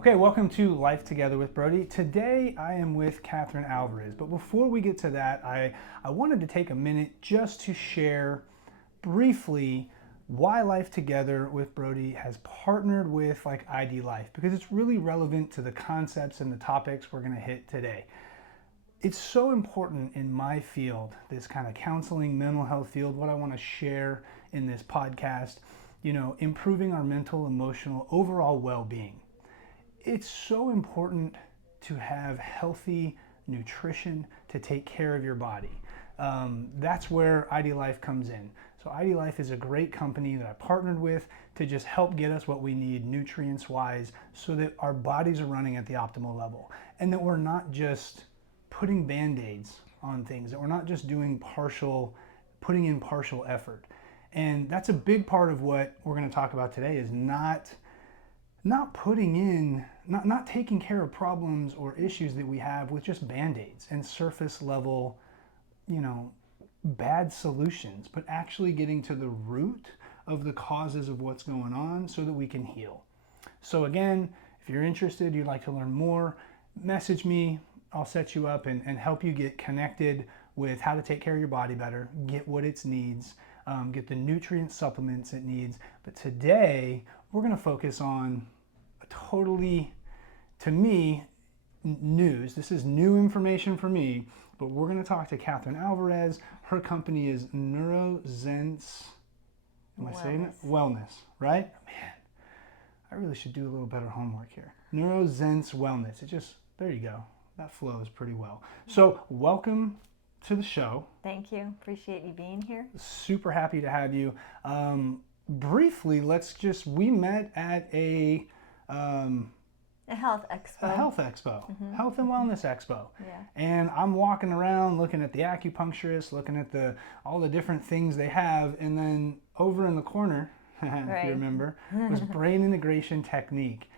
Okay, welcome to Life Together with Brody. Today I am with Katherine Alvarez, but before we get to that, I wanted to take a minute just to share briefly why Life Together with Brody has partnered with ID Life, because it's really relevant to the concepts and the topics we're going to hit today. It's so important in my field, this kind of counseling, mental health field, what I want to share in this podcast, improving our mental, emotional, overall well-being. It's so important to have healthy nutrition to take care of your body. That's where ID Life comes in. So ID Life is a great company that I partnered with to just help get us what we need nutrients-wise so that our bodies are running at the optimal level and that we're not just putting Band-Aids on things, that we're not just putting in partial effort. And that's a big part of what we're going to talk about today is not taking care of problems or issues that we have with just Band-Aids and surface level, bad solutions, but actually getting to the root of the causes of what's going on so that we can heal. So again, if you're interested, you'd like to learn more, message me. I'll set you up and help you get connected with how to take care of your body better, get what it needs, get the nutrient supplements it needs. But today, we're going to focus on a totally, to me, news. This is new information for me, but we're going to talk to Katherine Alvarez. Her company is NeuroZense. Am I saying it? Wellness, right? Man, I really should do a little better homework here. NeuroZense Wellness. There you go. That flows pretty well. So welcome to the show. Thank you. Appreciate you being here. Super happy to have you. Briefly, we met at a health expo. Mm-hmm. Health and wellness expo. Yeah. And I'm walking around looking at the acupuncturist, looking at all the different things they have, and then over in the corner, if you remember, was brain integration technique.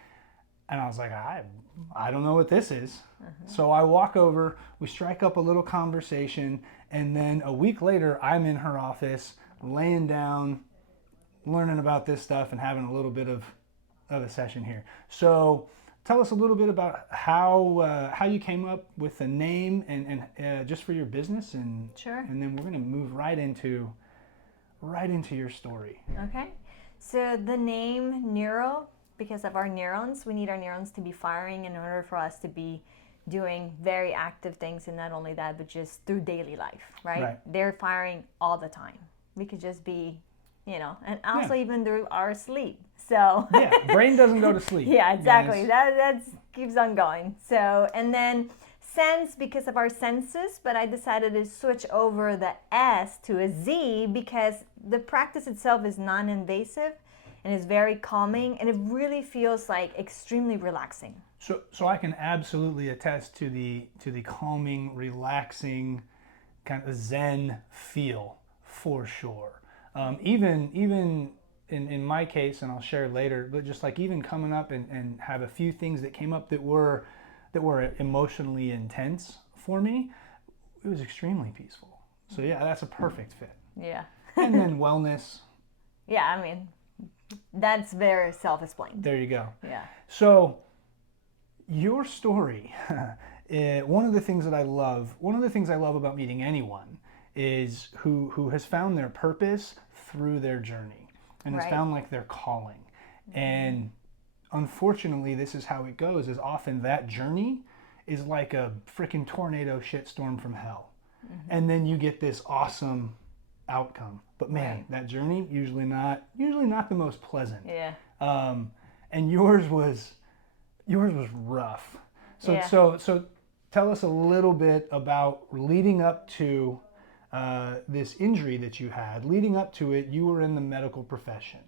And I was like, I don't know what this is. So I walk over, we strike up a little conversation, and then a week later, I'm in her office, laying down, learning about this stuff and having a little bit of a session here. So tell us a little bit about how you came up with the name and just for your business, and sure. And then we're going to move right into your story. Okay. So the name neuro, because of our neurons, we need our neurons to be firing in order for us to be doing very active things, and not only that, but just through daily life, right? They're firing all the time. We could just be, and also even through our sleep. So brain doesn't go to sleep. Yeah, exactly. That keeps on going. So, and then sense, because of our senses, but I decided to switch over the S to a Z because the practice itself is non-invasive and is very calming, and it really feels like extremely relaxing. So I can absolutely attest to the calming, relaxing, kind of Zen feel for sure. Even in my case, and I'll share later, but just like even coming up and have a few things that came up that were emotionally intense for me, it was extremely peaceful. So yeah, that's a perfect fit. Yeah. And then wellness. Yeah, I mean, that's very self-explained. There you go. Yeah. So your story, one of the things I love about meeting anyone is who has found their purpose through their journey and has found their calling. Mm-hmm. And unfortunately, this is how it goes, is often that journey is like a freaking tornado shitstorm from hell. Mm-hmm. And then you get this awesome outcome. But man, that journey usually not the most pleasant. Yeah. And yours was rough. So tell us a little bit about leading up to this injury that you had. Leading up to it, you were in the medical profession.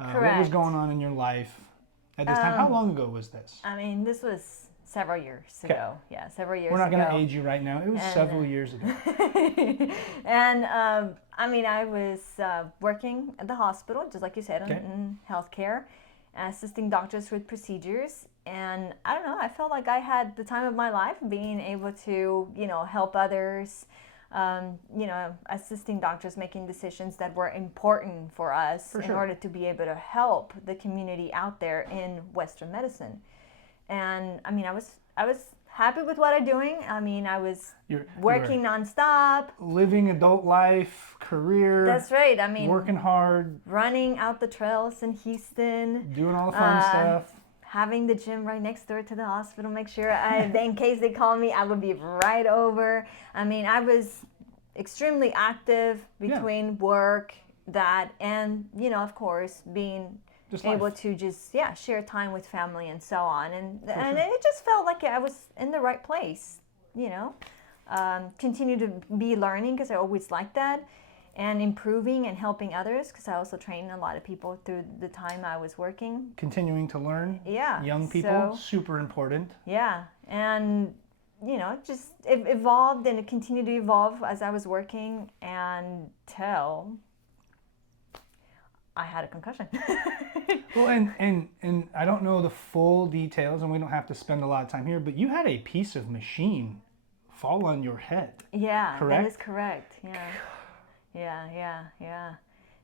Correct. What was going on in your life at this time? How long ago was this? I mean, this was several years ago. Yeah, several years ago. We're not going to age you right now. It was several years ago. And I was working at the hospital, just like you said, in healthcare, assisting doctors with procedures. And I don't know, I felt like I had the time of my life being able to, help others, assisting doctors making decisions that were important for us in order to be able to help the community out there in Western medicine. And I mean, I was happy with what I'm doing. I mean, I was You're working nonstop. living adult life, career. That's right. I mean, working hard, running out the trails in Houston, doing all the fun stuff. having the gym right next door to the hospital. Make sure in case they call me, I would be right over. I mean, I was extremely active between work, that, and of course, being Just able life. to just share time with family and so on, and sure. it just felt like I was in the right place. Continue to be learning because I always liked that, and improving and helping others because I also trained a lot of people through the time I was working. Continuing to learn. Yeah. Young people, super important. Yeah, and just it evolved and it continued to evolve as I was working until I had a concussion. Well, and I don't know the full details, and we don't have to spend a lot of time here, but you had a piece of machine fall on your head. Yeah, correct? That is correct. Yeah.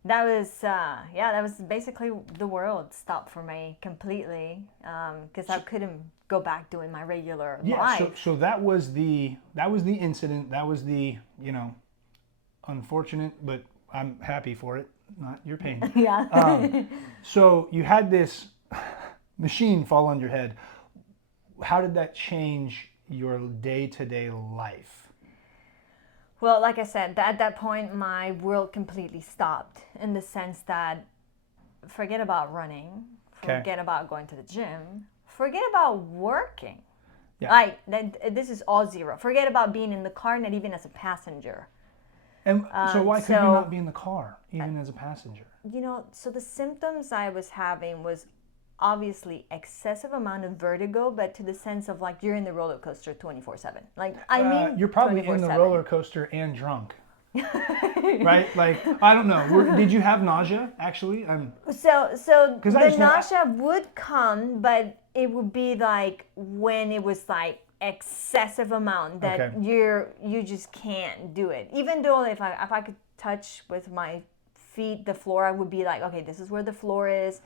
That was basically the world stopped for me completely because I couldn't go back doing my regular life. So that was the incident. That was the unfortunate, but I'm happy for it, not your pain. Yeah. So you had this machine fall on your head. How did that change your day-to-day life? Well, like I said, at that point, my world completely stopped in the sense that forget about running, forget about going to the gym, forget about working. Yeah. This is all zero. Forget about being in the car, not even as a passenger. And so why could you not be in the car, even as a passenger? So the symptoms I was having was obviously excessive amount of vertigo, but to the sense of like you're in the roller coaster 24/7. You're probably in the roller coaster and drunk. Right? Like, I don't know. Did you have nausea actually? So the nausea would come, but it would be like when it was like excessive amount that you just can't do it. Even though if I could touch with my feet the floor, I would be like, okay, this is where the floor is.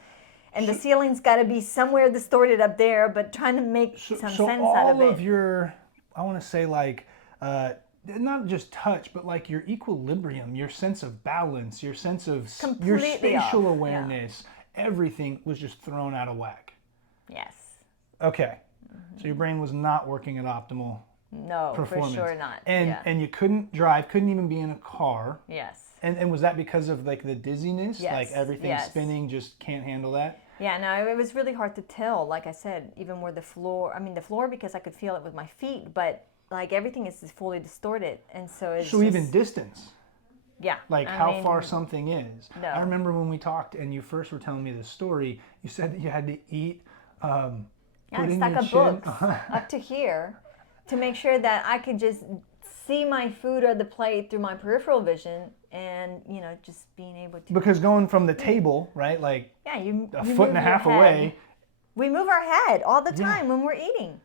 And the ceiling's got to be somewhere distorted up there, but trying to make some sense out of it. So all of your, I want to say like, not just touch, but like your equilibrium, your sense of balance, your sense of your spatial awareness, everything was just thrown out of whack. Yes. Okay. So your brain was not working at optimal performance. For sure not. And you couldn't drive, couldn't even be in a car. Yes. And was that because of like the dizziness? Yes. Like everything spinning, just can't handle that? Yeah, no, it was really hard to tell. Like I said, even where the floor because I could feel it with my feet, but like everything is fully distorted. And so it's even distance. Yeah. Like how far something is. No. I remember when we talked and you first were telling me this story, you said that you had to eat I stuck a book up to here to make sure that I could just see my food or the plate through my peripheral vision, and just being able to. Because going from the table, right, like you a foot and a half away. We move our head all the time when we're eating.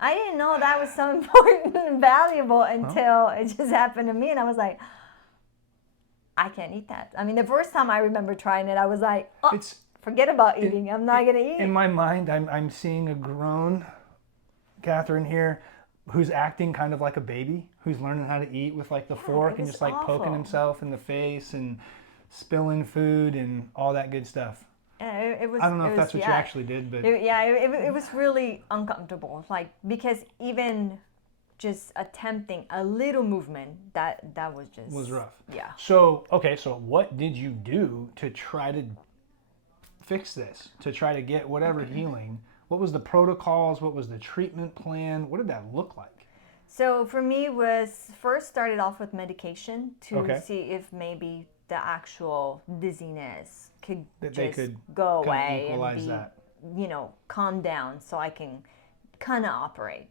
I didn't know that was so important and valuable until it just happened to me, and I was like, I can't eat that. I mean, the first time I remember trying it, I was like, forget about eating. I'm not gonna eat. In my mind, I'm seeing a grown Katherine here, who's acting kind of like a baby, who's learning how to eat with like the fork and just like poking himself in the face and spilling food and all that good stuff. I don't know if that's what you actually did, but it was really uncomfortable. Like because even just attempting a little movement, that was rough. Yeah. So what did you do to try to fix this? To try to get whatever healing? What was the protocols? What was the treatment plan? What did that look like? So for me, was first started off with medication to see if maybe the actual dizziness could go away and be, calm down so I can kind of operate.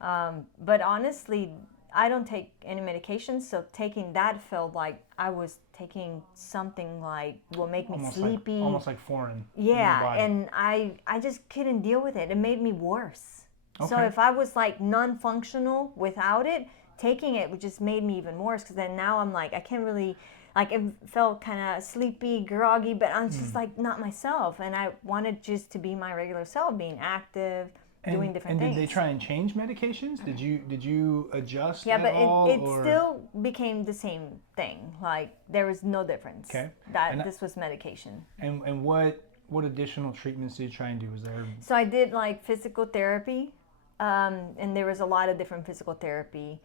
But honestly, I don't take any medication, so taking that felt like I was taking something like will make me sleepy. Almost like foreign. Yeah, and I just couldn't deal with it. It made me worse. Okay. So if I was like non-functional without it, taking it just made me even worse because then now I'm like, I can't really, like it felt kind of sleepy, groggy, but I'm just like not myself. And I wanted just to be my regular self, being active, doing different and things. did they try and change medications? Did you adjust Yeah, at but all? it Or? still became the same thing. Like there was no difference. Okay. That And this was medication. and what additional treatments did you try and do? Was there? So I did like physical therapy, and there was a lot of different physical therapy.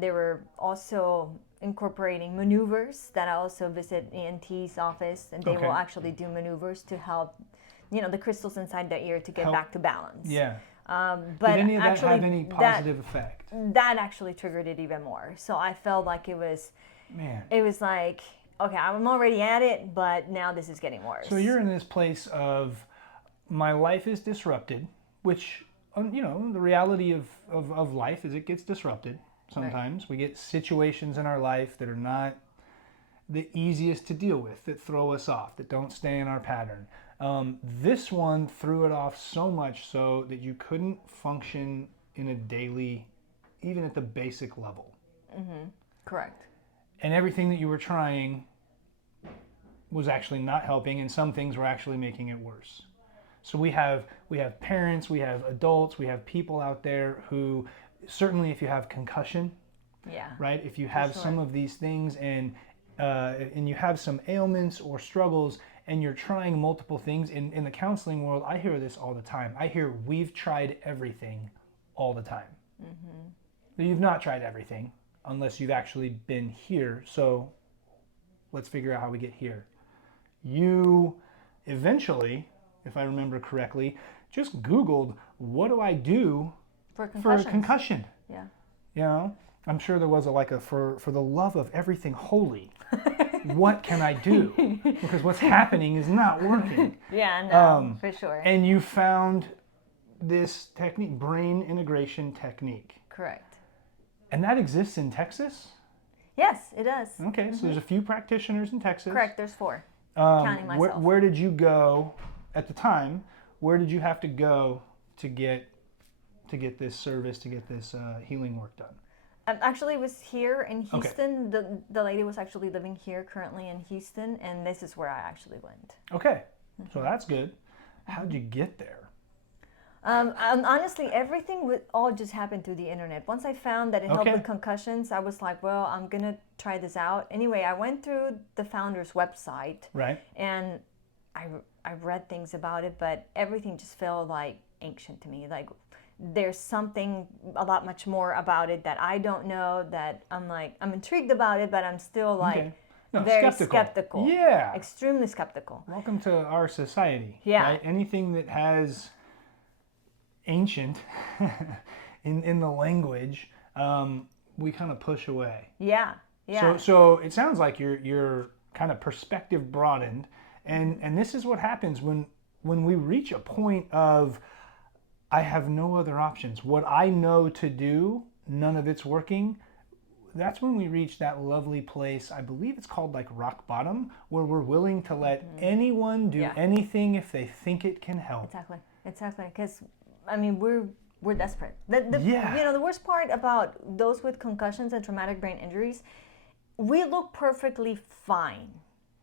They were also incorporating maneuvers that I also visit ENT's office, and they Okay. will actually do maneuvers to help, the crystals inside the ear to get Help. back to balance. Yeah. But Did any of that actually, have any positive effect? that actually triggered it even more. So I felt like it was like, okay, I'm already at it, but now this is getting worse. So you're in this place of my life is disrupted, which the reality of life is it gets disrupted sometimes. Right. We get situations in our life that are not the easiest to deal with, that throw us off, that don't stay in our pattern. This one threw it off so much so that you couldn't function in a daily, even at the basic level. Mm-hmm. Correct. And everything that you were trying was actually not helping, and some things were actually making it worse. So we have parents, we have adults, we have people out there who, certainly if you have concussion, right? If you have some of these things and you have some ailments or struggles and you're trying multiple things, in the counseling world, I hear this all the time. I hear we've tried everything all the time. Mm-hmm. You've not tried everything unless you've actually been here. So let's figure out how we get here. You eventually, if I remember correctly, just Googled, what do I do for a concussion? Yeah. I'm sure there was for the love of everything holy, what can I do? Because what's happening is not working. Yeah, no, for sure. And you found this technique, brain integration technique. Correct. And that exists in Texas? Yes, it does. Okay, so there's a few practitioners in Texas. Correct, there's 4. Counting myself. Where did you go at the time? Where did you have to go to get this service, to get this healing work done? Actually, it was here in Houston. Okay. The lady was actually living here currently in Houston, and this is where I actually went. Okay, so that's good. How'd you get there? Honestly, everything would all just happen through the internet. Once I found that it helped with concussions, I was like, well, I'm going to try this out. Anyway, I went through the founder's website. Right. And I read things about it, but everything just felt like ancient to me. Like there's something a lot much more about it that I don't know, that I'm intrigued about it, but I'm still like very skeptical. Yeah. Extremely skeptical. Welcome to our society. Yeah. Right? Anything that has ancient in the language, we kind of push away. Yeah. Yeah. So it sounds like your kind of perspective broadened, and this is what happens when we reach a point of I have no other options. What I know to do, none of it's working. That's when we reach that lovely place. I believe it's called like rock bottom, where we're willing to let anyone do anything if they think it can help. Exactly. Because we're desperate. The worst part about those with concussions and traumatic brain injuries, we look perfectly fine.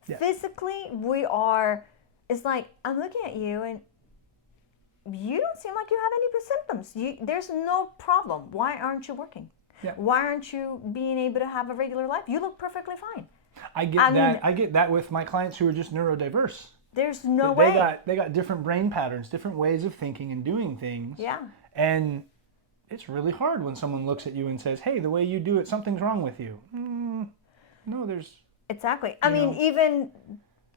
Yeah. Physically, we are. It's like I'm looking at you and you don't seem like you have any symptoms. There's no problem. Why aren't you working? Yeah. Why aren't you being able to have a regular life? You look perfectly fine. I get that with my clients who are just neurodiverse. There's no way. They got different brain patterns, different ways of thinking and doing things. Yeah. And it's really hard when someone looks at you and says, "Hey, the way you do it, something's wrong with you." No, there's... Exactly. Even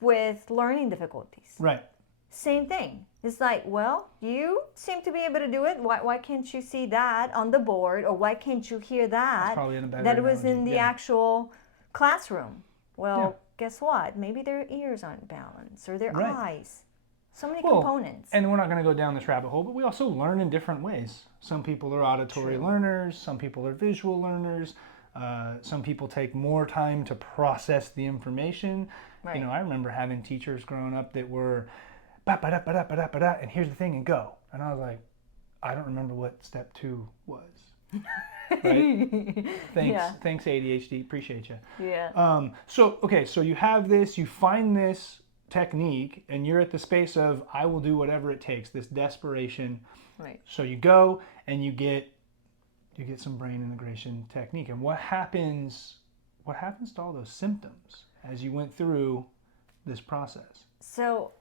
with learning difficulties. Right. Same thing. It's like, well, you seem to be able to do it. Why can't you see that on the board? Or why can't you hear that? That was in the actual classroom. Well, guess what? Maybe their ears aren't balanced, or their eyes. So many components. And we're not going to go down this rabbit hole, but we also learn in different ways. Some people are auditory learners. Some people are visual learners. Some people take more time to process the information. Right. I remember having teachers growing up that were ba-ba-da-ba-da-ba-da-ba-da, and here's the thing, and go. And I was like, I don't remember what step 2 was. Right? Thanks ADHD, appreciate you. Yeah. So you have this, you find this technique, and you're at the space of I will do whatever it takes, this desperation. Right. So you go and you get some brain integration technique. And what happens to all those symptoms as you went through this process? So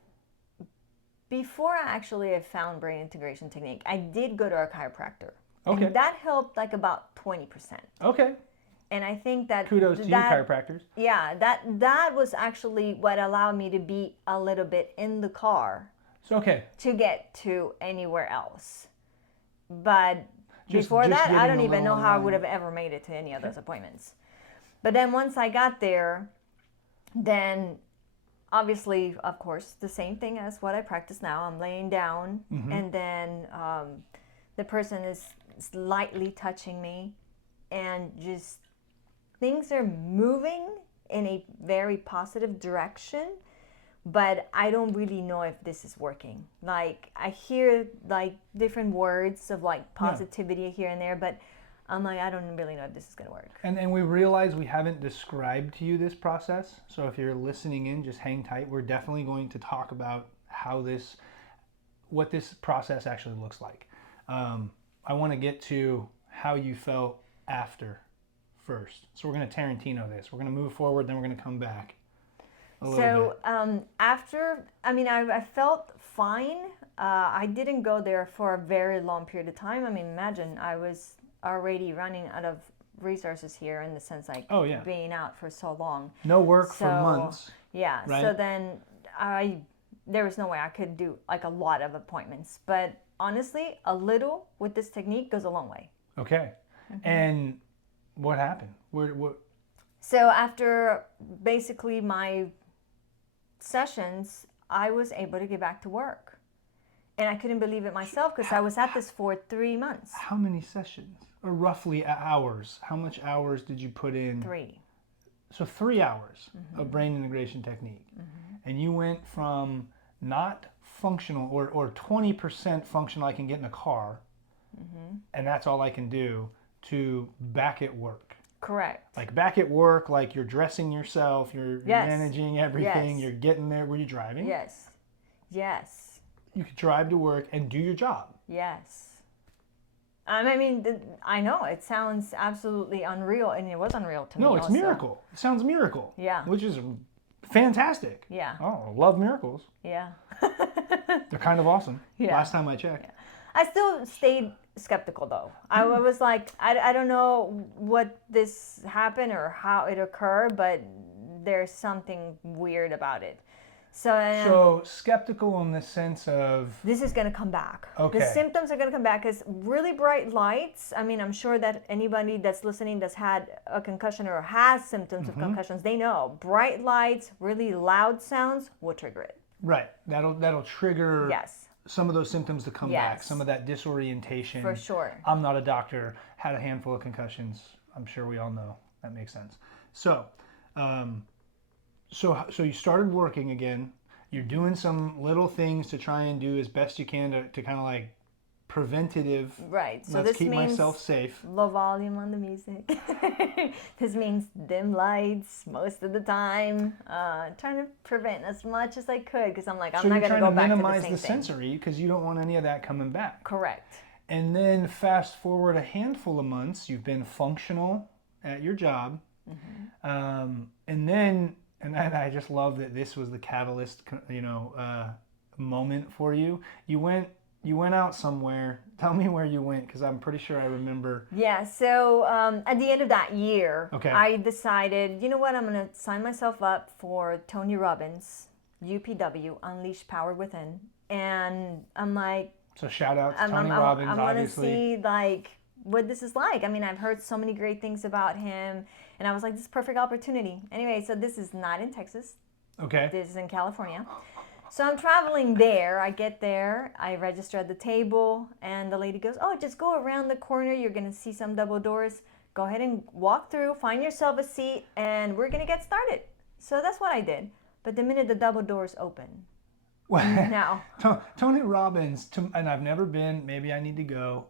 before I actually have found brain integration technique, I did go to a chiropractor. Okay. And that helped like about 20%. Okay. And I think that Kudos to you, chiropractors. Yeah, that was actually what allowed me to be a little bit in the car. Okay. To get to anywhere else. But Just before that, I don't getting a even know little how I would have ever made it to any of those appointments. But then once I got there, then obviously, of course, the same thing as what I practice now. I'm laying down, and then the person is lightly touching me, and just things are moving in a very positive direction, but I don't really know if this is working. Like, I hear like different words of like positivity here and there, but I'm like, I don't really know if this is going to work. And we realize we haven't described to you this process. So if you're listening in, just hang tight. We're definitely going to talk about what this process actually looks like. I want to get to how you felt after first. So we're going to Tarantino this. We're going to move forward, then we're going to come back a little bit. After, I felt fine. I didn't go there for a very long period of time. I mean, imagine I was already running out of resources here in the sense like being out for so long. No work for months. Yeah. Right? So then there was no way I could do like a lot of appointments. But honestly, a little with this technique goes a long way. Okay. And what happened? So after basically my sessions, I was able to get back to work. And I couldn't believe it myself because I was at this for 3 months. How many sessions? Or roughly hours? How much hours did you put in? 3. So 3 hours of brain integration technique. And you went from not functional or 20% functional, I can get in a car, and that's all I can do, to back at work. Correct. Like back at work, like you're dressing yourself, you're managing everything, you're getting there. Were you driving? Yes. Yes. You could drive to work and do your job. Yes. I mean, I know it sounds absolutely unreal, and it was unreal to me. No, it's also. miracle. It sounds miracle. Yeah. Which is fantastic. Yeah. Oh, I love miracles. Yeah. They're kind of awesome. Yeah. Last time I checked. Yeah. I still stayed skeptical though. I was like, I don't know what this happened or how it occurred, but there's something weird about it. So skeptical in the sense of this is going to come back. Okay. The symptoms are going to come back because really bright lights. I mean, I'm sure that anybody that's listening that's had a concussion or has symptoms of concussions, they know bright lights, really loud sounds will trigger it. Right. That'll trigger some of those symptoms to come back. Some of that disorientation. For sure. I'm not a doctor. Had a handful of concussions. I'm sure we all know that makes sense. So you started working again. You're doing some little things to try and do as best you can to kind of like preventative. Right. So let's this keep means myself safe. Low volume on the music. This means dim lights most of the time. Trying to prevent as much as I could because I'm like, I'm not going to go back to the same thing. So you're trying to minimize the sensory because you don't want any of that coming back. Correct. And then fast forward a handful of months, you've been functional at your job. And I just love that this was the catalyst, moment for you. You went out somewhere. Tell me where you went, because I'm pretty sure I remember. Yeah. So at the end of that year, okay. I decided, you know what, I'm going to sign myself up for Tony Robbins, UPW, Unleash Power Within, and I'm like. So shout out to Tony Robbins, I'm obviously. I want to see like what this is like. I mean, I've heard so many great things about him. And I was like, this is a perfect opportunity. Anyway, so this is not in Texas. Okay. This is in California. So I'm traveling there. I get there. I register at the table. And the lady goes, oh, just go around the corner. You're going to see some double doors. Go ahead and walk through. Find yourself a seat. And we're going to get started. So that's what I did. But the minute the double doors open. Now. Tony Robbins, and I've never been. Maybe I need to go.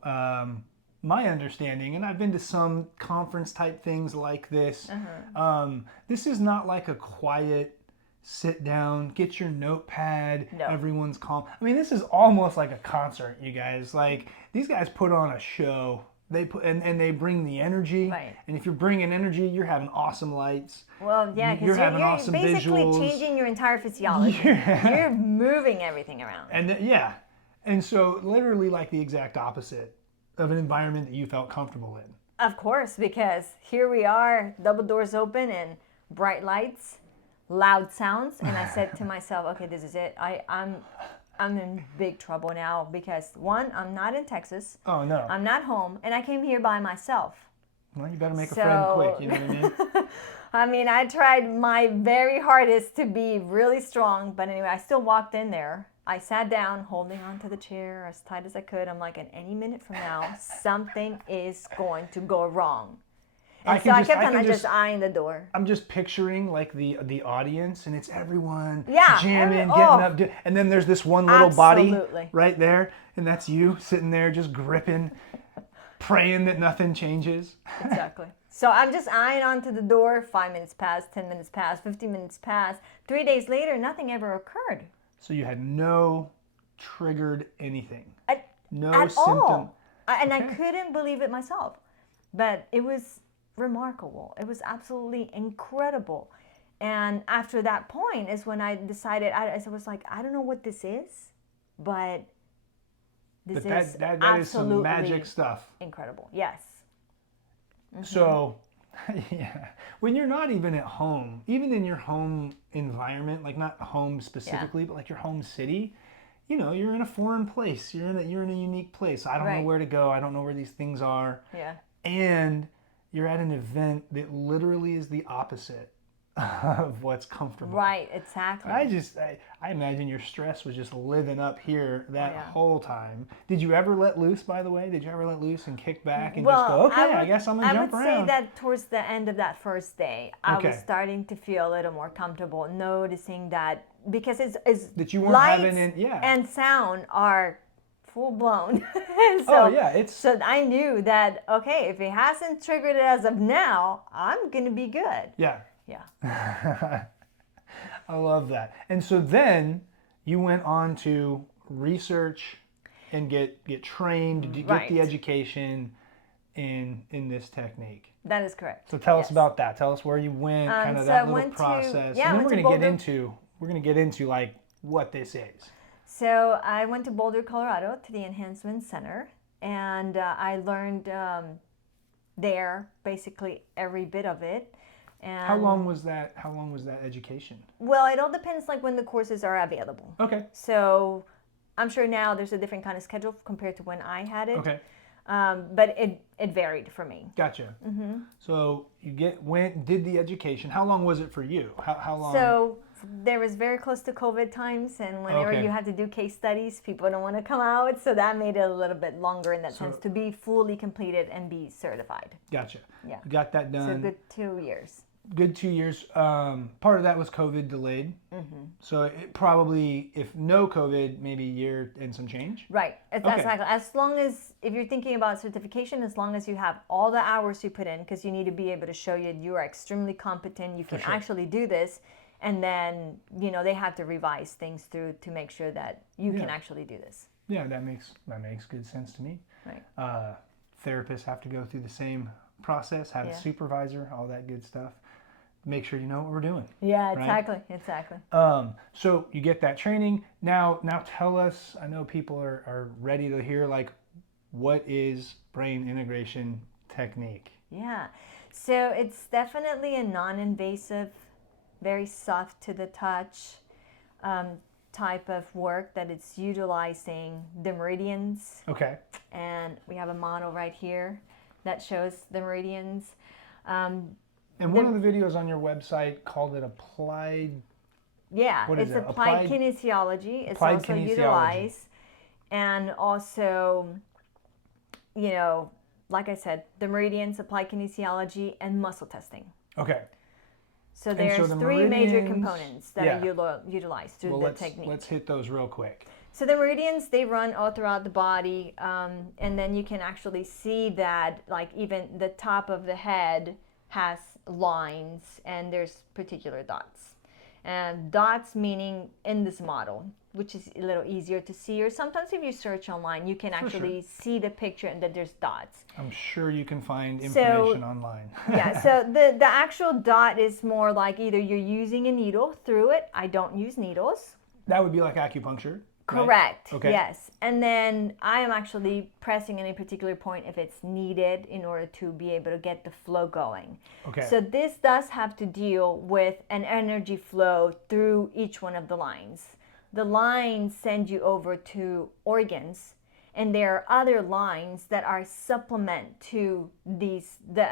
My understanding, and I've been to some conference type things like this, this is not like a quiet sit down, get your notepad, No. everyone's calm. I mean, this is almost like a concert, you guys. Like, these guys put on a show. They put and they bring the energy. Right. And if you're bringing energy, you're having awesome lights. Well, yeah, You're because having you're awesome basically visuals. changing your entire physiology. Yeah. You're moving everything around. And yeah. And so literally like the exact opposite of an environment that you felt comfortable in. Of course, because here we are, double doors open and bright lights, loud sounds, and I said to myself, okay, this is it. I'm in big trouble now because one, I'm not in Texas. Oh no. I'm not home, and I came here by myself. Well, you better make a friend quick, you know what I mean? I mean, I tried my very hardest to be really strong, but anyway, I still walked in there. I sat down, holding onto the chair as tight as I could. I'm like, at any minute from now, something is going to go wrong. And so I kept on just eyeing the door. I'm just picturing like the audience, and it's everyone Yeah, jamming, getting up, and then there's this one little body right there, and that's you sitting there just gripping, praying that nothing changes. Exactly. So I'm just eyeing onto the door. 5 minutes passed, 10 minutes passed, 15 minutes passed. 3 days later, nothing ever occurred. So you had no triggered anything. No at symptom. All. And I couldn't believe it myself. But it was remarkable. It was absolutely incredible. And after that point is when I decided, I was like, I don't know what this is, but this is that absolutely is some magic stuff. Incredible. Yes. Mm-hmm. So, yeah, when you're not even at home, even in your home environment, like not home specifically, but like your home city, you know, you're in a foreign place. You're in a unique place. I don't know where to go. I don't know where these things are. Yeah. And you're at an event that literally is the opposite of what's comfortable. Right, exactly. I imagine your stress was just living up here that whole time. Did you ever let loose, by the way? Did you ever let loose and kick back and just go, okay, I guess I'm going to jump around? I would say that towards the end of that first day, I was starting to feel a little more comfortable, noticing that because it's that you weren't lights having and sound are full blown. So I knew that, okay, if it hasn't triggered it as of now, I'm going to be good. Yeah. Yeah. I love that. And so then you went on to research and get trained, get the education in this technique. That is correct. So tell us about that. Tell us where you went, kind of that little process. And then we're going to get into like what this is. So I went to Boulder, Colorado to the Enhancement Center, and I learned there basically every bit of it. And how long was that education? Well, it all depends like when the courses are available. Okay. So I'm sure now there's a different kind of schedule compared to when I had it. Okay. But it varied for me. Gotcha. Mm-hmm. So you did the education. How long was it for you? How long? So there was very close to COVID times, and whenever you have to do case studies, people don't want to come out, so that made it a little bit longer in that sense to be fully completed and be certified. Gotcha. Yeah. You got that done. So good 2 years. Good 2 years. Part of that was COVID delayed. Mm-hmm. So it probably, if no COVID, maybe a year and some change. Right. Exactly. As long as, if you're thinking about certification, as long as you have all the hours you put in, because you need to be able to show you are extremely competent, you can actually do this, and then, you know, they have to revise things through to make sure that you can actually do this. Yeah, that makes good sense to me. Right. Therapists have to go through the same process, have a supervisor, all that good stuff. Make sure you know what we're doing. Yeah, exactly, right? Exactly. So you get that training. Now tell us, I know people are ready to hear, like, what is brain integration technique? Yeah, so it's definitely a non-invasive, very soft to the touch type of work that it's utilizing the meridians. Okay. And we have a model right here that shows the meridians. And one of the videos on your website called it applied. Yeah, it's applied kinesiology. It's also utilized. And also, you know, like I said, the meridians, applied kinesiology, and muscle testing. Okay. So there's three major components that are utilized through the technique. Let's hit those real quick. So the meridians, they run all throughout the body. And then you can actually see that, like, even the top of the head has lines, and there's particular dots. And dots meaning in this model, which is a little easier to see. Or sometimes if you search online, you can actually see the picture and that there's dots. I'm sure you can find information online. Yeah, so the actual dot is more like either you're using a needle through it. I don't use needles. That would be like acupuncture. Correct. Right? Okay. Yes. And then I am actually pressing any particular point if it's needed in order to be able to get the flow going. Okay. So this does have to deal with an energy flow through each one of the lines. The lines send you over to organs, and there are other lines that are supplement to the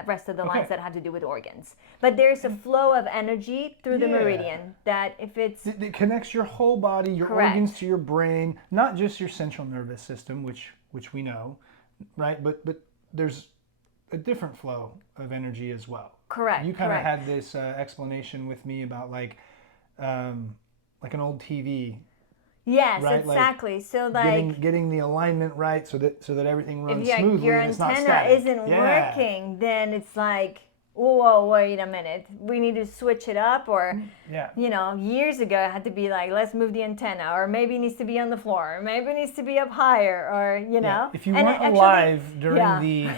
rest of the lines that have to do with organs. But there's a flow of energy through the meridian that if it's... It connects your whole body, your organs to your brain, not just your central nervous system, which we know, right? But there's a different flow of energy as well. Correct. You kind of had this explanation with me about like an old TV. Yes, right? exactly. Like so like getting the alignment right so that everything runs smoothly. If your and it's not antenna static. isn't working, then it's like, whoa, wait a minute. We need to switch it up. Or, years ago, I had to be like, let's move the antenna. Or maybe it needs to be on the floor. Or maybe it needs to be up higher. Or, Yeah. If you weren't alive during the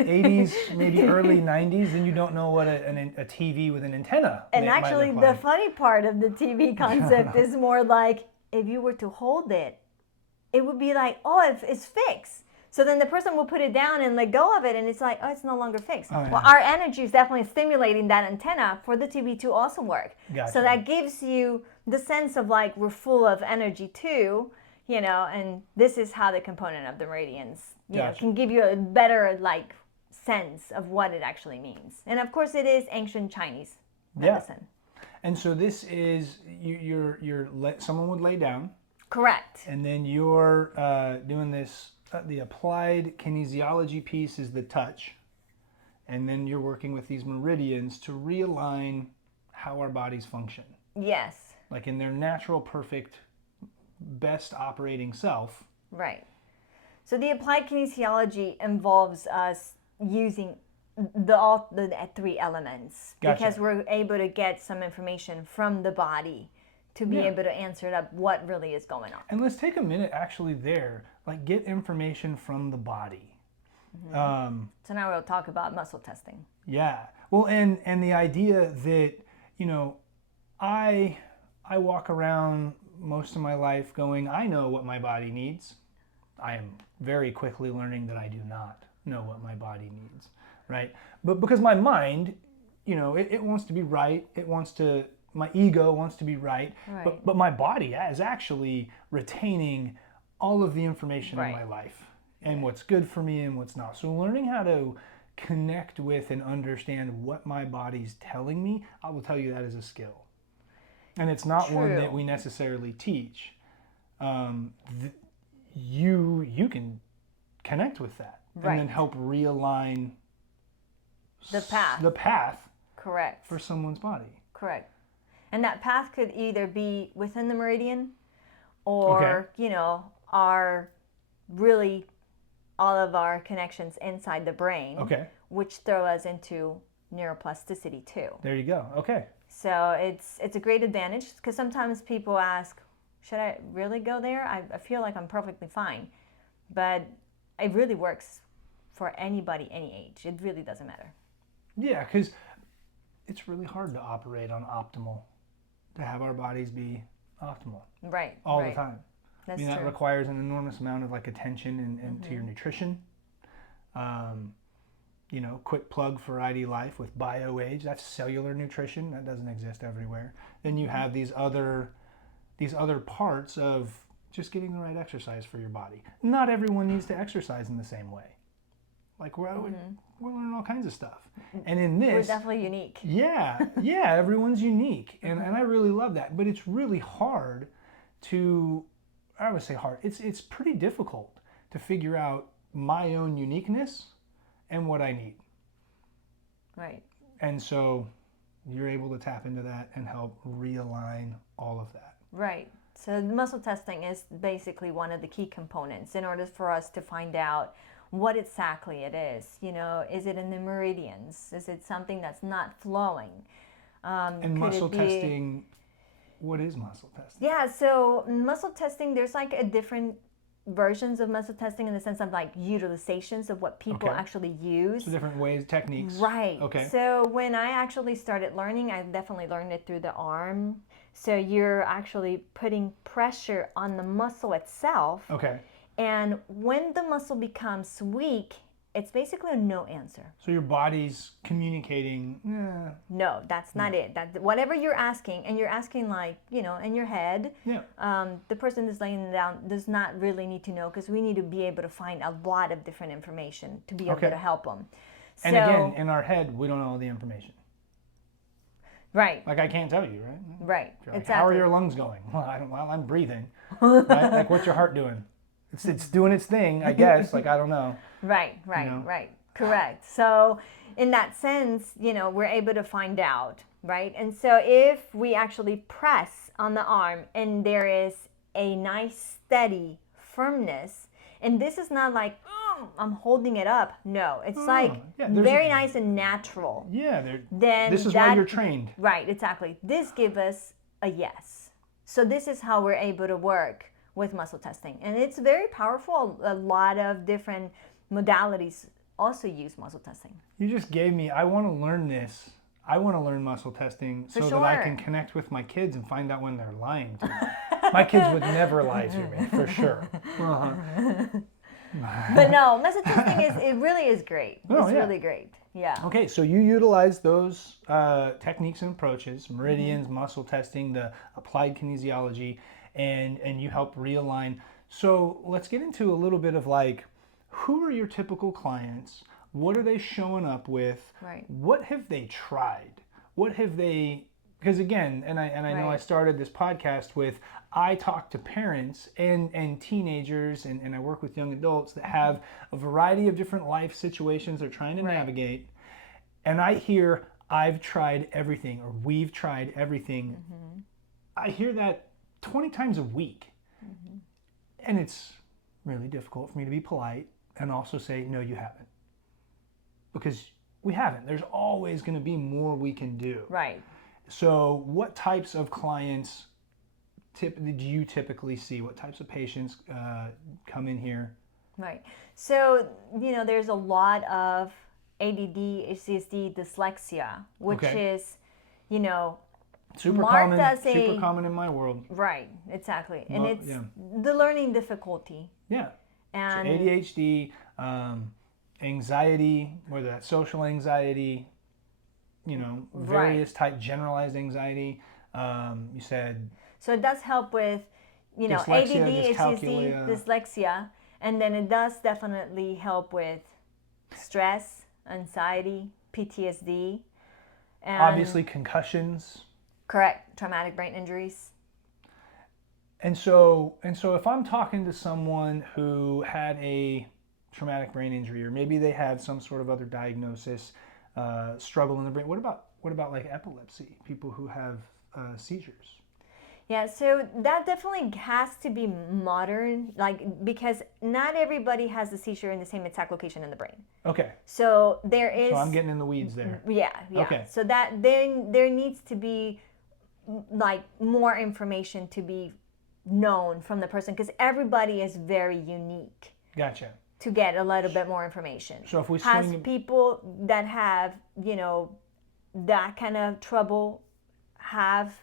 80s, maybe early 90s, then you don't know what a TV with an antenna And might actually, look the like. funny part of the TV concept is more like, if you were to hold it, it would be like, oh, it's fixed. So then the person will put it down and let go of it, and it's like, oh, it's no longer fixed. Oh, yeah. Well, our energy is definitely stimulating that antenna for the TV to also work. Gotcha. So that gives you the sense of like we're full of energy too, and this is how the component of the meridians, can give you a better like sense of what it actually means. And of course, it is ancient Chinese medicine. And so this is someone would lay down. Correct. And then you're doing this. The applied kinesiology piece is the touch, and then you're working with these meridians to realign how our bodies function. Yes. Like in their natural, perfect, best operating self. Right. So the applied kinesiology involves us using all the three elements. Gotcha. Because we're able to get some information from the body to be able to answer it up what really is going on. And let's take a minute actually there, like get information from the body. Mm-hmm. So now we'll talk about muscle testing. Yeah. Well, and the idea that, I walk around most of my life going, I know what my body needs. I am very quickly learning that I do not know what my body needs, right? But because my mind, it wants to be right. My ego wants to be right. But my body is actually retaining all of the information in my life and what's good for me and what's not. So learning how to connect with and understand what my body's telling me, I will tell you that is a skill. And it's not one that we necessarily teach. You can connect with that and then help realign the path. Correct. For someone's body. Correct. And that path could either be within the meridian or, our really all of our connections inside the brain, which throw us into neuroplasticity too. There you go. Okay. So it's a great advantage because sometimes people ask, should I really go there? I feel like I'm perfectly fine. But it really works for anybody, any age. It really doesn't matter. Yeah, because it's really hard to operate on optimal, to have our bodies be optimal. Right. All the time. That's that requires an enormous amount of like attention and to your nutrition. Quick plug for ID Life with BioAge. That's cellular nutrition. That doesn't exist everywhere. Then you have these other parts of just getting the right exercise for your body. Not everyone needs to exercise in the same way. Like we're learning all kinds of stuff. And in this, we're definitely unique. Yeah, everyone's unique. And I really love that. But it's really hard I would say hard. It's pretty difficult to figure out my own uniqueness and what I need. Right. And so you're able to tap into that and help realign all of that. Right. So muscle testing is basically one of the key components in order for us to find out what exactly it is. Is it in the meridians? Is it something that's not flowing? And muscle testing what is muscle testing? Yeah, so muscle testing, there's like a different versions of muscle testing in the sense of like utilizations of what people Okay. actually use. So different ways, techniques. Right. Okay. So when I actually started learning, I definitely learned it through the arm. So you're actually putting pressure on the muscle itself. Okay. And when the muscle becomes weak, it's basically a no answer. So your body's communicating. No, that's not it. That whatever you're asking, and you're asking like, you know, in your head. Yeah. The person that's laying down does not really need to know, because we need to be able to find a lot of different information to be able to help them. And again, in our head, we don't know all the information. Right. Like I can't tell you, right? Right. Like, Exactly. how are your lungs going? Well, I'm breathing. Right? Like, what's your heart doing? It's doing its thing, I guess. Like, I don't know. Right. Right. Correct. So in that sense, you know, we're able to find out, right? And so if we actually press on the arm and there is a nice steady firmness, and this is not like, I'm holding it up. No, it's very nice and natural. Yeah, then this is why you're trained. Right, exactly. This gives us a yes. So this is how we're able to work with muscle testing. And it's very powerful. A lot of different modalities also use muscle testing. You just gave me, I want to learn this. I want to learn muscle testing so that I can connect with my kids and find out when they're lying to me. My kids would never lie to me, for sure. But no, muscle testing it really is great. It's really great. Yeah. Okay, so you utilize those techniques and approaches, meridians, muscle testing, the applied kinesiology, and you help realign. So let's get into a little bit of like, who are your typical clients? What are they showing up with? Right. What have they tried? What have they, because again, and I know I started this podcast with, I talk to parents and teenagers and I work with young adults that have a variety of different life situations they're trying to navigate. And I hear, I've tried everything, or we've tried everything. I hear that 20 times a week. And it's really difficult for me to be polite and also say, no, you haven't. Because we haven't. There's always going to be more we can do. Right. So what types of clients do you typically see? What types of patients come in here? Right. So, you know, there's a lot of ADD, ADHD, dyslexia, which is, you know, super common in my world. Right, exactly. And it's the learning difficulty. Yeah. And so ADHD, anxiety, whether that's social anxiety, you know, various type generalized anxiety. You said. So it does help with, you know, ADD, ADHD, dyslexia, and then it does definitely help with stress, anxiety, PTSD, and obviously concussions. Correct, traumatic brain injuries. And so if I'm talking to someone who had a traumatic brain injury, or maybe they have some sort of other diagnosis, struggle in the brain. What about like epilepsy? People who have seizures. Yeah, so that definitely has to be modern, like, because not everybody has the seizure in the same exact location in the brain. Okay. So there is. So I'm getting in the weeds there. Yeah. Okay. So that there needs to be like more information to be known from the person, because everybody is very unique. Gotcha. To get a little bit more information. So if we has people that have, you know, that kind of trouble have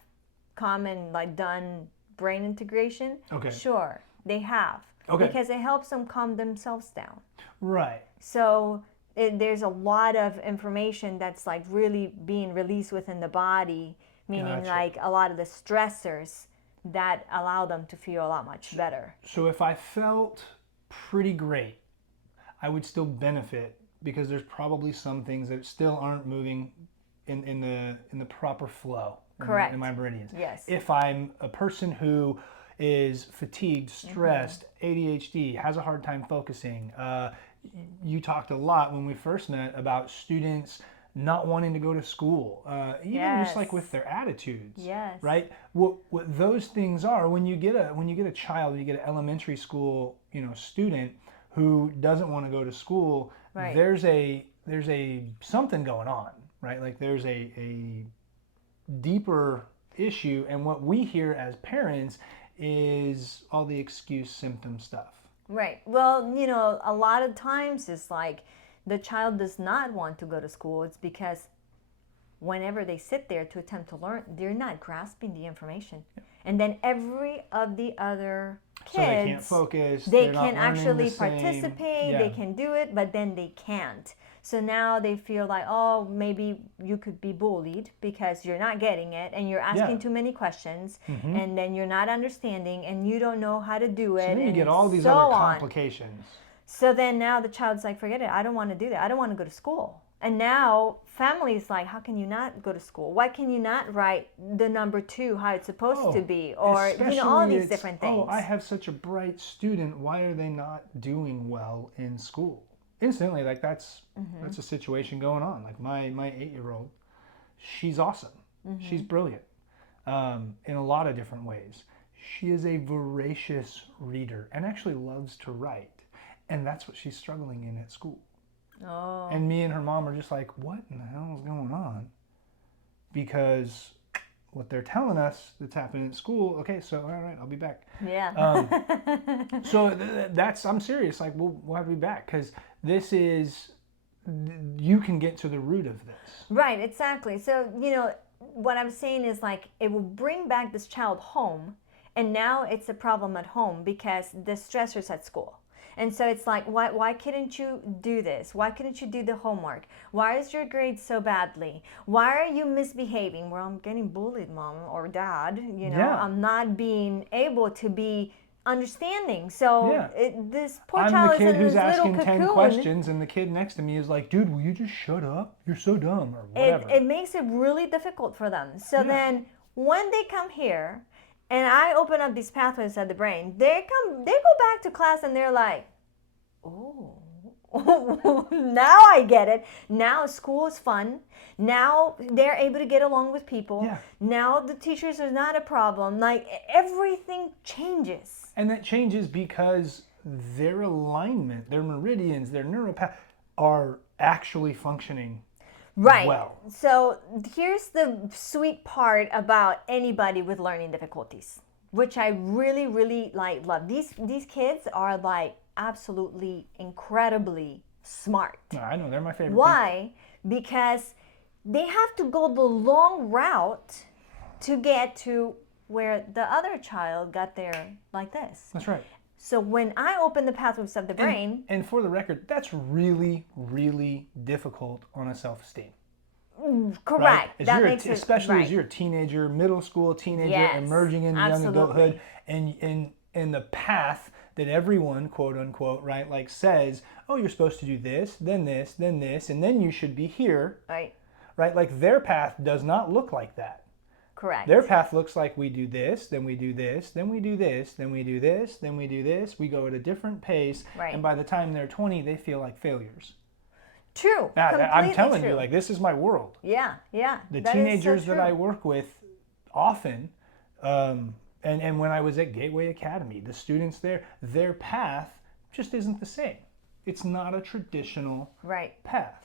come and like done brain integration? Okay. Sure, they have. Okay. Because it helps them calm themselves down. Right. So there's a lot of information that's like really being released within the body, meaning like a lot of the stressors that allow them to feel a lot much better. So if I felt pretty great, I would still benefit, because there's probably some things that still aren't moving in the proper flow. Correct. In my meridians. Yes. If I'm a person who is fatigued, stressed, ADHD, has a hard time focusing, you talked a lot when we first met about students not wanting to go to school, even just like with their attitudes. Yes. Right. What those things are, when you get a child, when you get an elementary school, you know, student who doesn't want to go to school, there's a something going on, right? Like there's a deeper issue. And what we hear as parents is all the excuse symptom stuff. Right. Well, a lot of times it's like the child does not want to go to school. It's because whenever they sit there to attempt to learn, they're not grasping the information. And then every of the other kids, so they can't focus. They they're not can actually the same. participate. They can do it, but then they can't. So now they feel like, oh, maybe you could be bullied because you're not getting it and you're asking too many questions, and then you're not understanding and you don't know how to do it. So then you and get all these so other on. complications. So then now the child's like, forget it. I don't want to do that. I don't want to go to school. And now family's like, how can you not go to school? Why can you not write the number 2 how it's supposed to be? Or, all these different things. Oh, I have such a bright student. Why are they not doing well in school? Instantly, like that's a situation going on. Like my 8-year-old, she's awesome. She's brilliant in a lot of different ways. She is a voracious reader and actually loves to write. And that's what she's struggling in at school. Oh. And me and her mom are just like, what in the hell is going on? Because what they're telling us that's happening at school, okay, so all right, I'll be back. Yeah. So that's, I'm serious, like we'll have to be back because this is, you can get to the root of this. Right, exactly. So, what I'm saying is like it will bring back this child home, and now it's a problem at home because the stressors at school. And so it's like, why couldn't you do this? Why couldn't you do the homework? Why is your grade so badly? Why are you misbehaving? Well, I'm getting bullied, mom or dad. I'm not being able to be understanding. So this poor child is in this little cocoon. I'm the kid who's asking 10 questions, and the kid next to me is like, dude, will you just shut up? You're so dumb, or whatever. It makes it really difficult for them. So then when they come here, and I open up these pathways at the brain, they go back to class and they're like, oh, now I get it. Now school is fun. Now they're able to get along with people. Yeah. Now the teachers are not a problem. Like everything changes. And that changes because their alignment, their meridians, their neuropath are actually functioning right. well. So here's the sweet part about anybody with learning difficulties, which I really, really love. These kids are like absolutely incredibly smart. No, I know, they're my favorite. Why? Because they have to go the long route to get to where the other child got there like this. That's right. So when I open the pathways of the brain... And for the record, that's really, really difficult on a self-esteem. Correct. Right? That makes especially as you're a teenager, middle school teenager, emerging into young adulthood, and the path that everyone, quote unquote, right, like says, oh, you're supposed to do this, then this, then this, and then you should be here. Right. Right? Like their path does not look like that. Correct. Their path looks like we do this, then we do this, then we do this, then we do this, then we do this. We go at a different pace, and by the time they're 20, they feel like failures. True. I'm telling you, like, this is my world. Yeah. The teenagers that I work with often, and when I was at Gateway Academy, the students there, their path just isn't the same. It's not a traditional path.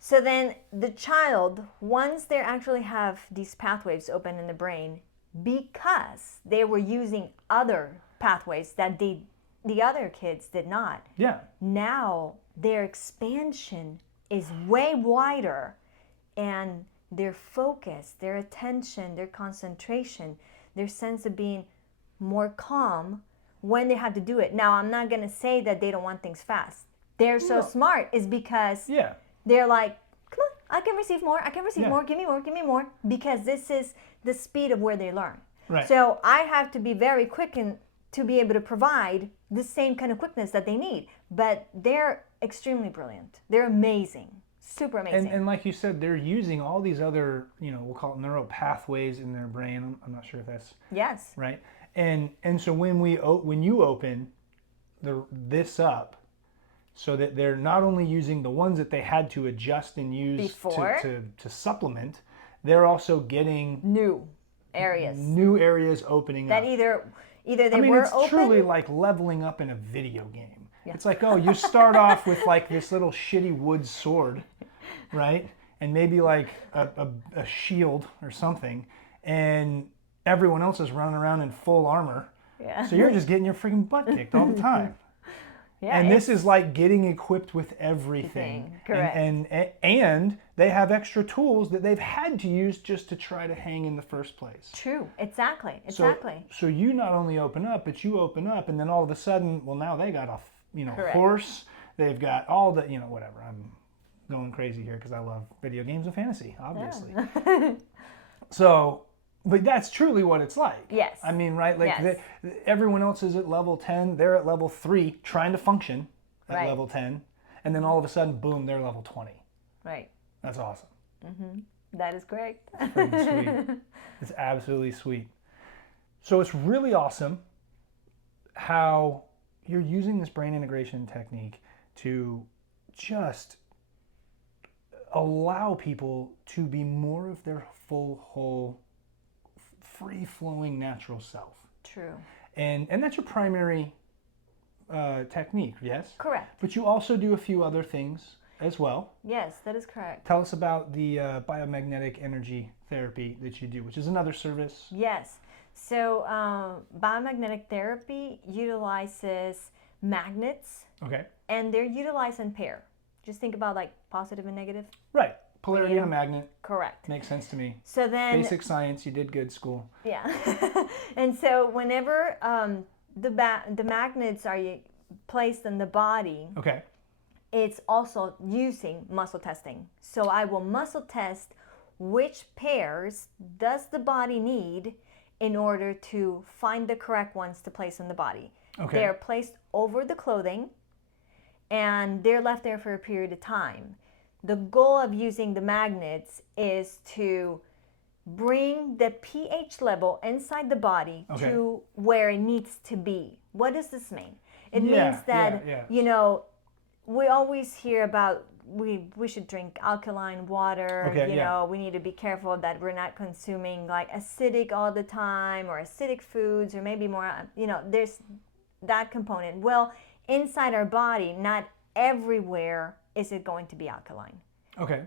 So then the child, once they actually have these pathways open in the brain, because they were using other pathways that the other kids did not. Yeah. Now their expansion is way wider, and their focus, their attention, their concentration, their sense of being more calm when they have to do it. Now, I'm not going to say that they don't want things fast. They're so smart is because they're like, come on, I can receive more, I can receive more, give me more, because this is the speed of where they learn. Right. So I have to be very quick to be able to provide the same kind of quickness that they need. But they're extremely brilliant. They're amazing. Super amazing. And like you said, they're using all these other, we'll call it neural pathways in their brain. I'm not sure if that's right. And so when you open this up, so that they're not only using the ones that they had to adjust and use to supplement, they're also getting new areas opening that up. Either they it's open. truly like leveling up in a video game. Yeah. It's like, oh, you start off with like this little shitty wood sword, right? And maybe like a shield or something. and everyone else is running around in full armor. Yeah. So you're just getting your freaking butt kicked all the time. Yeah, And this is like getting equipped with everything. Correct. And they have extra tools that they've had to use just to try to hang in the first place. True. Exactly. So you not only open up, but you open up, and then all of a sudden, well, now they got a Correct. horse. They've got all the whatever. I'm going crazy here because I love video games and fantasy, obviously. Yeah. So, but that's truly what it's like. Yes. I mean, right? Like Yes. everyone else is at level 10. They're at level 3 trying to function at Right. level 10. And then all of a sudden, boom, they're level 20. Right. That's awesome. That is correct. It's freaking sweet. It's absolutely sweet. So it's really awesome how you're using this brain integration technique to just allow people to be more of their full, whole, free-flowing natural self. True. And that's your primary technique, yes? Correct. But you also do a few other things as well. Yes, that is correct. Tell us about the biomagnetic energy therapy that you do, which is another service. Yes. So biomagnetic therapy utilizes magnets, Okay. and they're utilized in pair. Just think about like positive and negative. Right. Polarity Yeah. and a magnet. Correct. Makes sense to me. So then, Basic science, you did good school. yeah. And so whenever the magnets are placed in the body, Okay. it's also using muscle testing. So I will muscle test which pairs does the body need in order to find the correct ones to place in the body. Okay. They are placed over the clothing and they're left there for a period of time. The goal of using the magnets is to bring the pH level inside the body Okay. to where it needs to be. What does this mean? It Yeah, means that, yeah. we always hear about we should drink alkaline water. Okay, yeah. We need to be careful that we're not consuming like acidic all the time or acidic foods or maybe more, there's that component. Well, inside our body, not everywhere is it going to be alkaline. Okay.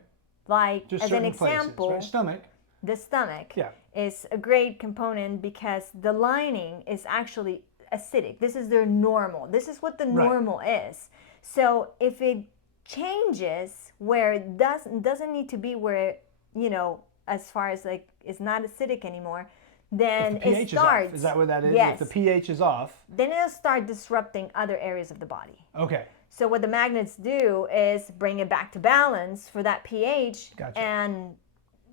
Like Just as an certain example, places, right? Stomach. the stomach Yeah. is a great component because the lining is actually acidic. This is their normal. This is what the Right. normal is. So if it changes where it doesn't need to be where, as far as like it's not acidic anymore, then If the it pH starts. is off. Is that what that is? Yes. If the pH is off. Then it'll start disrupting other areas of the body. Okay. So what the magnets do is bring it back to balance for that pH, Gotcha. and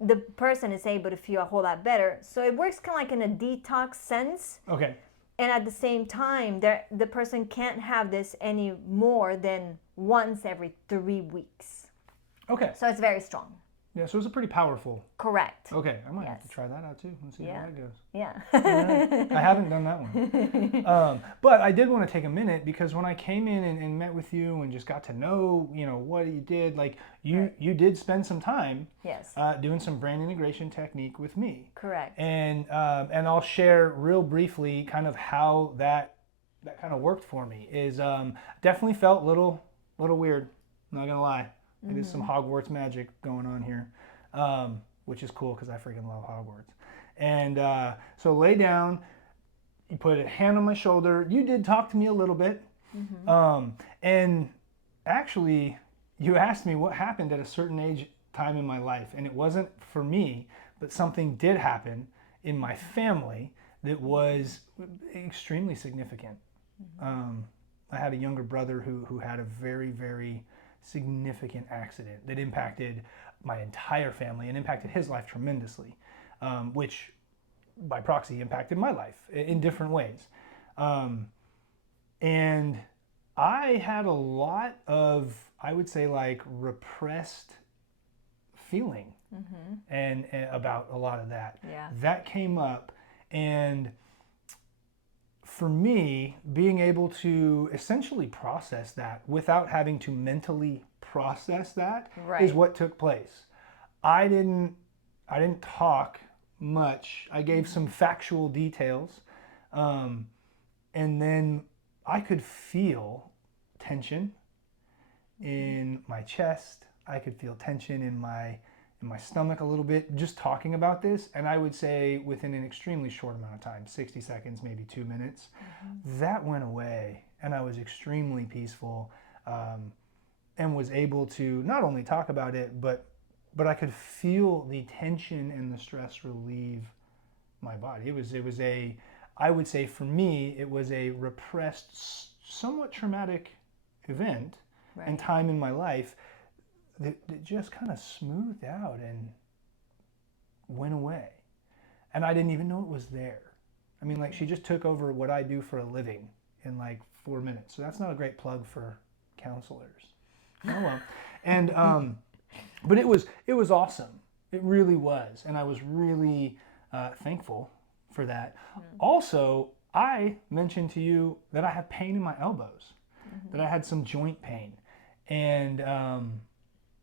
the person is able to feel a whole lot better. So it works kind of like in a detox sense, Okay. and at the same time, the person can't have this any more than once every 3 weeks. Okay. So it's very strong. Yeah, so it's a pretty powerful. Correct. Okay, I might have Yes. to try that out too and see Yeah. how that goes. Yeah. I haven't done that one. But I did want to take a minute because when I came in and met with you and just got to know, what you did, like you did spend some time Yes. doing some brain integration technique with me. Correct. And I'll share real briefly kind of how that kind of worked for me. Is definitely felt little weird. I'm not gonna lie. It is some Hogwarts magic going on here, which is cool because I freaking love Hogwarts. And so lay down, you put a hand on my shoulder. You did talk to me a little bit. And actually, you asked me what happened at a certain time in my life. And it wasn't for me, but something did happen in my family that was extremely significant. I had a younger brother who had a very, very significant accident that impacted my entire family and impacted his life tremendously, which by proxy impacted my life in different ways. And I had a lot of, I would say, like repressed feeling and about a lot of that. Yeah. That came up, and for me, being able to essentially process that without having to mentally process that is Right. what took place. I didn't talk much. I gave some factual details, and then I could feel tension in my chest. I could feel tension in my in my stomach a little bit just talking about this. And I would say within an extremely short amount of time, 60 seconds, maybe 2 minutes, that went away. And I was extremely peaceful, and was able to not only talk about it, but I could feel the tension and the stress relieve my body. It was I would say for me, it was a repressed, somewhat traumatic event and time in my life that just kind of smoothed out and went away. And I didn't even know it was there. I mean, like, she just took over what I do for a living in like 4 minutes. So that's not a great plug for counselors. Oh well. And but it was awesome. It really was. And I was really thankful for that. Also, I mentioned to you that I have pain in my elbows, that I had some joint pain. And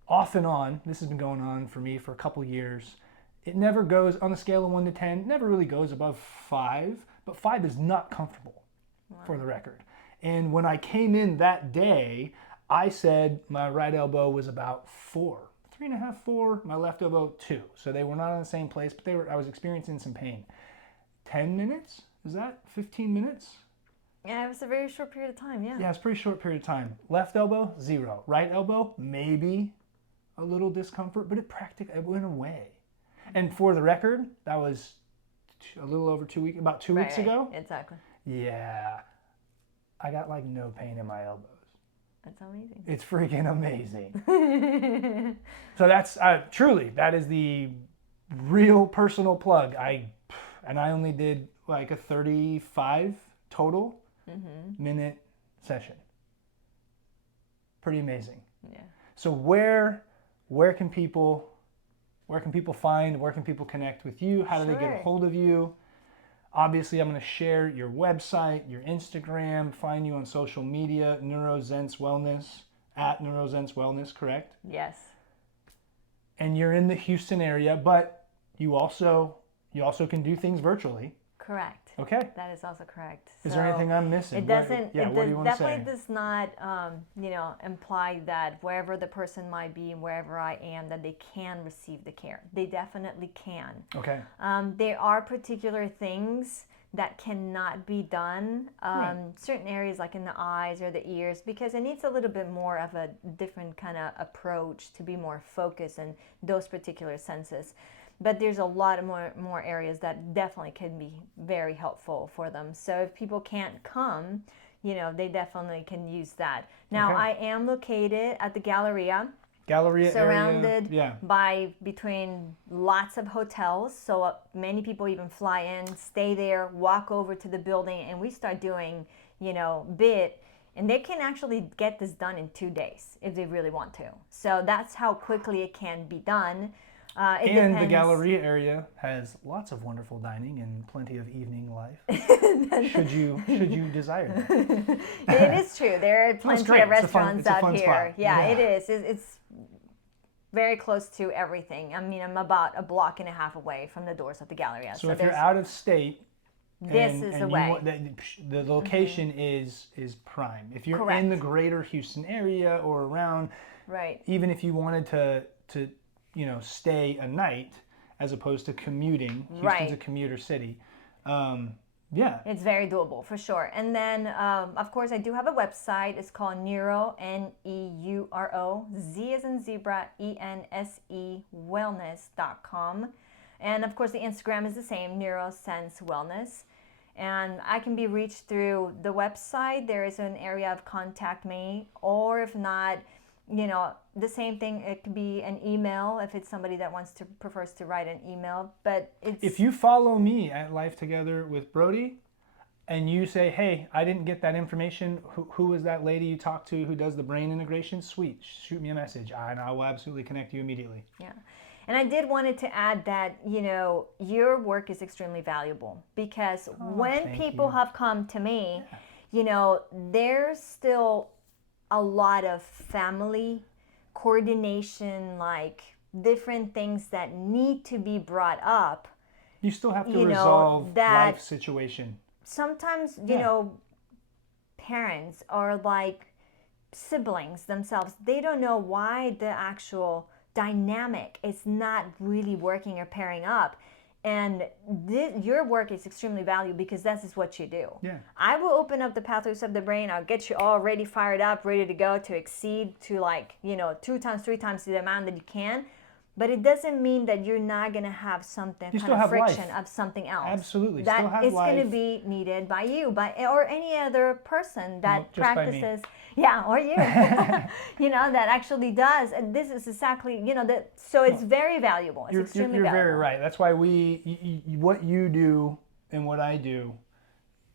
off and on, this has been going on for me for a couple years. It never goes, on a scale of 1 to 10, never really goes above 5, but 5 is not comfortable, for the record. And when I came in that day, I said my right elbow was about 4, 3.5, 4, my left elbow 2. So they were not in the same place, but I was experiencing some pain. 10 minutes? Is that 15 minutes? Yeah, it was a very short period of time, yeah. Yeah, it's a pretty short period of time. Left elbow, 0. Right elbow, maybe a little discomfort, but it went away. And for the record, that was a little over 2 weeks, about 2 weeks ago. Exactly. Yeah. I got like no pain in my elbows. That's amazing. It's freaking amazing. So that's truly, that is the real personal plug. I only did like a 35 total minute session. Pretty amazing. Yeah. So where can people find, where can people connect with you? How do they get a hold of you? Obviously, I'm going to share your website, your Instagram, find you on social media, NeuroZense Wellness, at NeuroZense Wellness, correct? Yes. And you're in the Houston area, but you also can do things virtually. Correct. Okay. That is also correct. Is there anything I'm missing? It doesn't. What do you want to say? Definitely does not, imply that wherever the person might be and wherever I am, that they can receive the care. They definitely can. Okay. There are particular things that cannot be done. Certain areas like in the eyes or the ears, because it needs a little bit more of a different kind of approach to be more focused in those particular senses. But there's a lot of more areas that definitely can be very helpful for them. So if people can't come, they definitely can use that. Now, I am located at the Galleria. Surrounded by between lots of hotels. So many people even fly in, stay there, walk over to the building, and we start doing, bit. And they can actually get this done in 2 days if they really want to. So that's how quickly it can be done. And the Galleria area has lots of wonderful dining and plenty of evening life. should you desire that. It is true. There are plenty of restaurants out here. Spot. Yeah, it is. It's very close to everything. I mean, I'm about a block and a half away from the doors of the Galleria. So if you're out of state, this is the way. The location is prime. If you're in the greater Houston area or around, even if you wanted to stay a night as opposed to commuting. Houston's a commuter city. It's very doable for sure. And then, of course, I do have a website. It's called Neuro, Neuro, Z as in zebra, ENSE wellness.com. And of course, the Instagram is the same, NeuroZense Wellness. And I can be reached through the website. There is an area of contact me, or if not, the same thing, it could be an email if it's somebody that prefers to write an email. But if you follow me at Life Together with Brody and you say, hey, I didn't get that information, who is that lady you talked to who does the brain integration? Sweet, shoot me a message and I will absolutely connect you immediately. Yeah. And I did wanted to add that, your work is extremely valuable because when people have come to me, there's still a lot of family coordination, like different things that need to be brought up. You still have to resolve life situation. Sometimes, parents or like siblings themselves, they don't know why the actual dynamic. It's not really working or pairing up. And your work is extremely valuable because this is what you do. Yeah. I will open up the pathways of the brain. I'll get you already fired up, ready to go, to exceed to 2 times, 3 times the amount that you can. But it doesn't mean that you're not going to have something, You kind still of have friction life. of something else. Absolutely. That Still have is life. going to be needed by you, or any other person that Nope, just by me. practices. Yeah, or you. That actually does. And this is exactly, so it's very valuable. It's extremely you're valuable. very right. That's why what you do and what I do,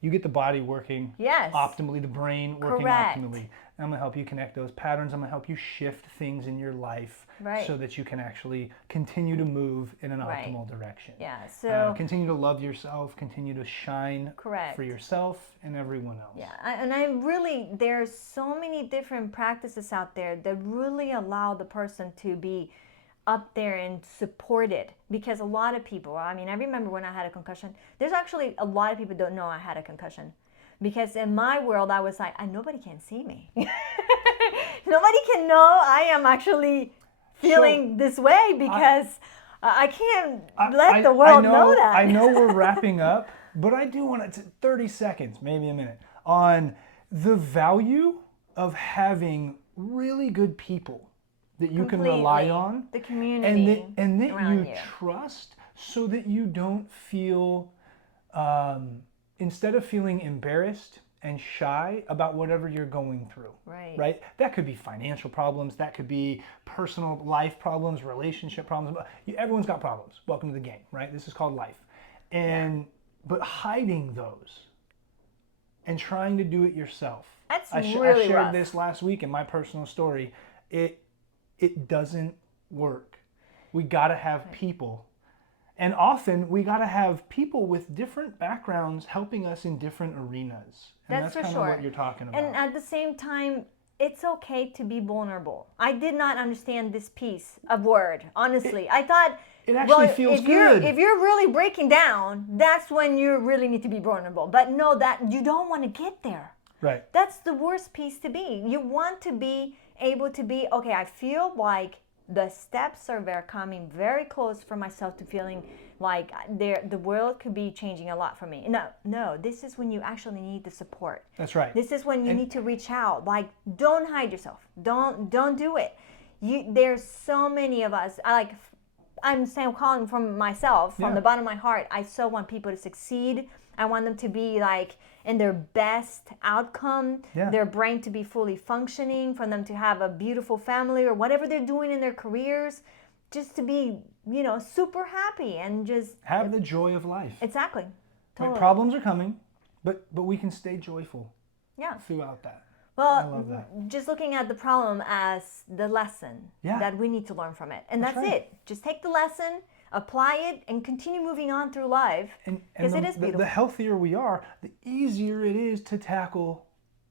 you get the body working Yes. optimally, the brain working Correct. optimally. And I'm going to help you connect those patterns. I'm going to help you shift things in your life Right. so that you can actually continue to move in an Right. optimal direction. Yeah, so continue to love yourself, continue to shine Correct. for yourself and everyone else. yeah, and there's so many different practices out there that really allow the person to be up there and supported, because a lot of people, I remember when I had a concussion, there's actually a lot of people don't know I had a concussion, because in my world I was like, nobody can see me. Nobody can know I am actually feeling this way, because I can't let the world know that. I know we're wrapping up, but I do want to 30 seconds, maybe a minute, on the value of having really good people that you can rely on, the community, and that around you trust, so that you don't feel, instead of feeling embarrassed and shy about whatever you're going through. Right? That could be financial problems, that could be personal life problems, relationship problems. Everyone's got problems. Welcome to the game, right? This is called life. But hiding those and trying to do it yourself. I shared rough. this last week in my personal story. It doesn't work. We got to have people. And often we got to have people with different backgrounds helping us in different arenas. And that's for kind sure. of what you're talking about. And at the same time, it's okay to be vulnerable. I did not understand this piece of word, honestly. I thought it actually feels good. If you're really breaking down, that's when you really need to be vulnerable. But no, that you don't want to get there. Right. That's the worst piece to be. You want to be able to be, okay, I feel like the steps are coming very close for myself to feeling like the world could be changing a lot for me. No, this is when you actually need the support. That's right. This is when you need to reach out. Like, don't hide yourself. Don't do it. There's so many of us. I'm calling from myself, from the bottom of my heart. I so want people to succeed. I want them to be in their best outcome, their brain to be fully functioning, for them to have a beautiful family or whatever they're doing in their careers, just to be, super happy and just have the joy of life. Exactly. Totally. Problems are coming, but we can stay joyful. Yeah. Throughout that. Well, I love that. Just looking at the problem as the lesson that we need to learn from it. And that's right. it. Just take the lesson, apply it, and continue moving on through life. Because it is beautiful. The healthier we are, the easier it is to tackle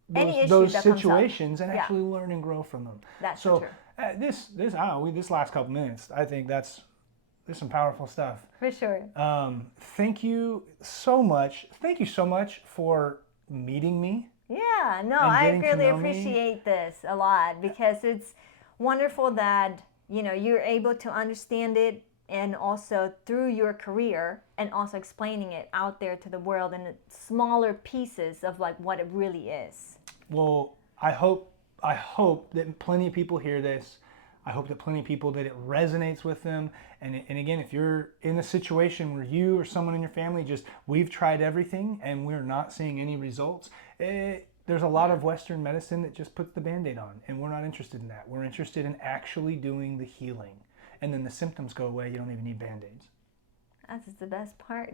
those situations and actually learn and grow from them. That's true. This last couple minutes, I think there's some powerful stuff. For sure. Thank you so much. Thank you so much for meeting me. Yeah, no, I really appreciate this a lot, because it's wonderful that, you're able to understand it, and also through your career, and also explaining it out there to the world in smaller pieces of what it really is. Well, I hope that plenty of people hear this. I hope that plenty of people, that it resonates with them. And again, if you're in a situation where you or someone in your family we've tried everything and we're not seeing any results, there's a lot of Western medicine that just puts the Band-Aid on, and we're not interested in that. We're interested in actually doing the healing. And then the symptoms go away. You don't even need Band-Aids. That's the best part.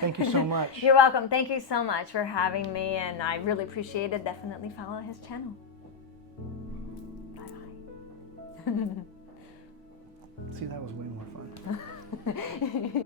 Thank you so much. You're welcome. Thank you so much for having me, and I really appreciate it. Definitely follow his channel. Bye-bye. See, that was way more fun.